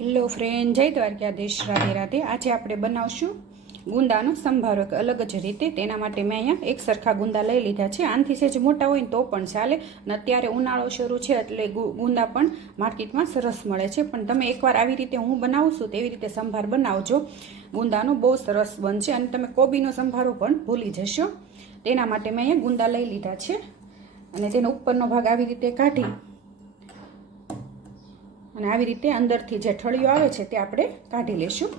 Hello friend જય દ્વારકાધીશ રાધે રાધે. આજે આપણે બનાવશું ગુંદાનો સંભારો અલગ જ રીતે. તેના માટે મેં અહીંયા એક સરખા ગુંદા લઈ લીધા છે. આનથી સેજ મોટા હોય ને તો પણ ચાલે. અને અત્યારે ઉનાળો શરૂ છે, એટલે ગુંદા પણ માર્કેટમાં સરસ મળે છે. પણ તમે એકવાર આવી રીતે હું બનાવું છું, તેવી રીતે સંભાર બનાવજો. ગુંદાનો બહુ સરસ બનશે. અને તમે કોબીનો સંભારો પણ ભૂલી જશો. તેના માટે મેં અહીંયા ગુંદા લઈ લીધા છે. અને તેનો ઉપરનો ભાગ આવી રીતે કાઢી અને આવી રીતે અંદરથી જે ઠળિયો આવે છે તે આપણે કાઢી લેશું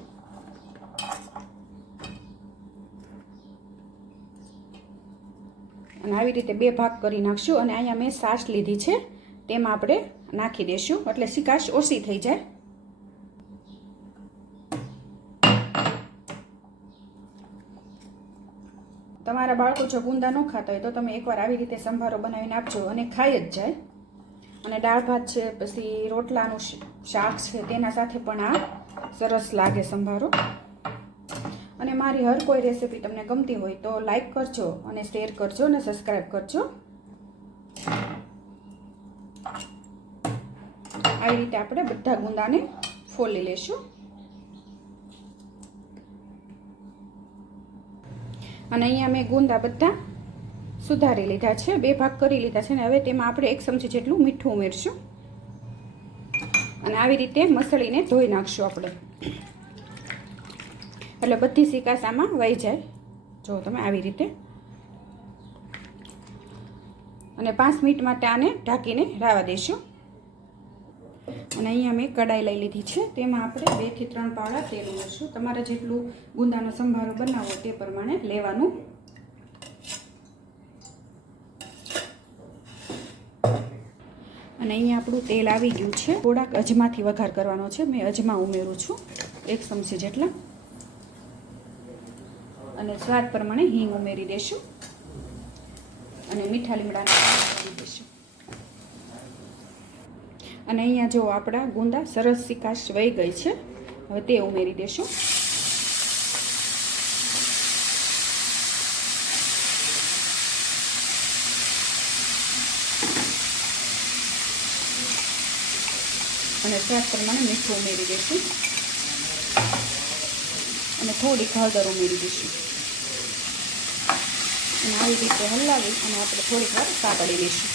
અને આવી રીતે બે ભાગ કરી નાખશું અને અહીંયા મેં સાસ લીધી છે, તેમાં આપણે નાખી દેશું એટલે સિકાશ ઓછી થઈ જાય. તમારા બાળકો જો ગુંદા ન ખાતા હોય તો તમે એકવાર આવી રીતે સંભારો બનાવીને આપજો અને ખાઈ જ જાય. અને દાળ ભાત છે, પછી રોટલાનું શાક છે, તેના સાથે પણ આ સરસ લાગે સંભારો. અને મારી હર કોઈ રેસીપી તમને ગમતી હોય તો લાઈક કરજો અને શેર કરજો અને સબસ્ક્રાઈબ કરજો. આવી રીતે આપણે બધા ગુંદાને ફોલી લેશું. અને અહીંયા મેં ગુંદા બધા સુધારી લીધા છે, બે ભાગ કરી લીધા છે ને હવે તેમાં આપણે એક ચમચી જેટલું મીઠું ઉમેરશું. અને આવી રીતે મસળીને ધોઈ નાખશું આપણે. એટલે બધી સિકાસ વહી જાય. જો તમે આવી રીતે. અને પાંચ મિનિટ માટે આને ઢાંકીને રાવા દઈશું અને અહીંયા મેં કડાઈ લઈ લીધી છે. તેમાં આપણે બેથી ત્રણ પાવડા તેલ ઉમેરશું. તમારે જેટલું ગુંદાનો સંભારો બનાવવો તે પ્રમાણે લેવાનું. અને અહીંયા આપણું તેલ આવી ગયું છે. થોડાક અજમાથી વઘાર કરવાનો છે. મેં અજમા ઉમેરું છું. એક ચમચી જેટલા. અને સ્વાદ પ્રમાણે હિંગ ઉમેરી દેશું. અને મીઠા લીમડાના ઉમેરી દેશું. અને અહીંયા જો આપણા ગુંદા સરસ સિકાશ વહી ગઈ છે, હવે તે ઉમેરી દેશું. અને સ્વાદ પ્રમાણે મીઠું ઉમેરી દઈશું. અને થોડીક હળદર ઉમેરી દઈશું. અને આવી રીતે હલાવી અને આપણે થોડીક વાર સાતળી લઈશું.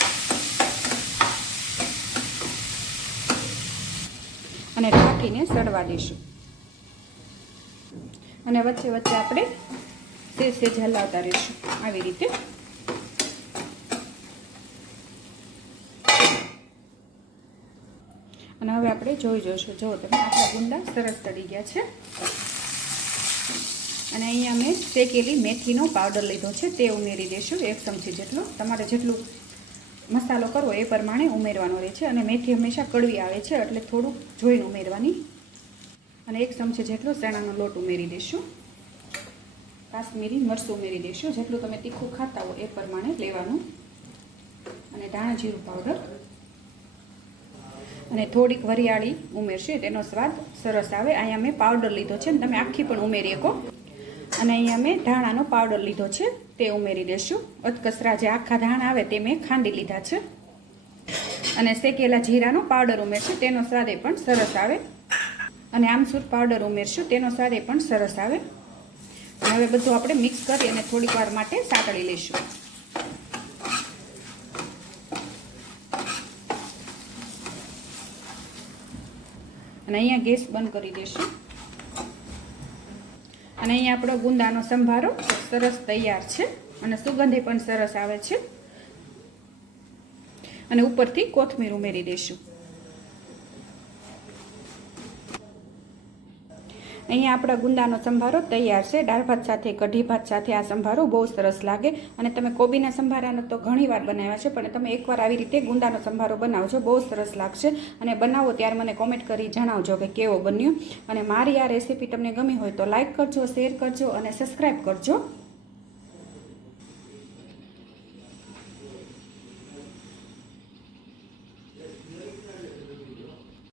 અને ઢાંકીને સડવા દઈશું. અને વચ્ચે વચ્ચે આપણે સેજ સેજ હલાવતા રહીશું. આવી રીતે અને હવે આપણે જોઈ જોઈશું જો, તમે આપણા ગુંડા સરસ તળી ગયા છે. અને અહીંયા મેં શેકેલી મેથીનો પાવડર લીધો છે. તે ઉમેરી દઈશું એક ચમચી જેટલો. તમારે જેટલું મસાલો કરવો એ પ્રમાણે ઉમેરવાનો રહે છે. અને મેથી હંમેશા કડવી આવે છે, એટલે થોડુંક જોઈને ઉમેરવાની. અને એક ચમચી જેટલો ચણાનો લોટ ઉમેરી દઈશું કાશ્મીરી મરચું ઉમેરી દઈશું જેટલું તમે તીખું ખાતા હો એ પ્રમાણે લેવાનું. અને ધાણા જીરું પાવડર. અને થોડીક વરિયાળી ઉમેરશે, તેનો સ્વાદ સરસ આવે. અહીંયા મેં પાવડર લીધો છે તમે આખી પણ ઉમેરી શકો. અને અહીંયા મેં ધાણાનો પાવડર લીધો છે, તે ઉમેરી દેશું. અધકસરા જે આખા ધાણા આવે તે મેં ખાંડી લીધા છે. અને શેકેલા જીરાનો પાવડર ઉમેરશું, તેનો સ્વાદ પણ સરસ આવે. અને આમસૂર પાવડર ઉમેરશું, તેનો સ્વાદ પણ સરસ આવે. હવે બધું આપણે મિક્સ કરી અને થોડીક વાર માટે સાંકળી લઈશું. અને અહીંયા ગેસ બંધ કરી દઈશું અને અહીંયા આપણો ગુંદાનો સંભારો સરસ તૈયાર છે અને સુગંધી પણ સરસ આવે છે. અને ઉપરથી કોથમીર ઉમેરી દઈશું અહીંયા આપણા ગુંદાનો સંભારો તૈયાર છે. દાળ ભાત સાથે, કઢી ભાત સાથે આ સંભારો બહુ સરસ લાગે. અને તમે કોબીના સંભારાનો તો ઘણી વાર બનાવ્યા છે, પણ તમે એકવાર આવી રીતે ગુંદાનો સંભારો બનાવજો, બહુ સરસ લાગશે. અને બનાવો ત્યારે મને કોમેન્ટ કરી જણાવજો કે કેવો બન્યો. અને મારી આ રેસીપી તમને ગમી હોય તો લાઈક કરજો શેર કરજો અને સબસ્ક્રાઈબ કરજો.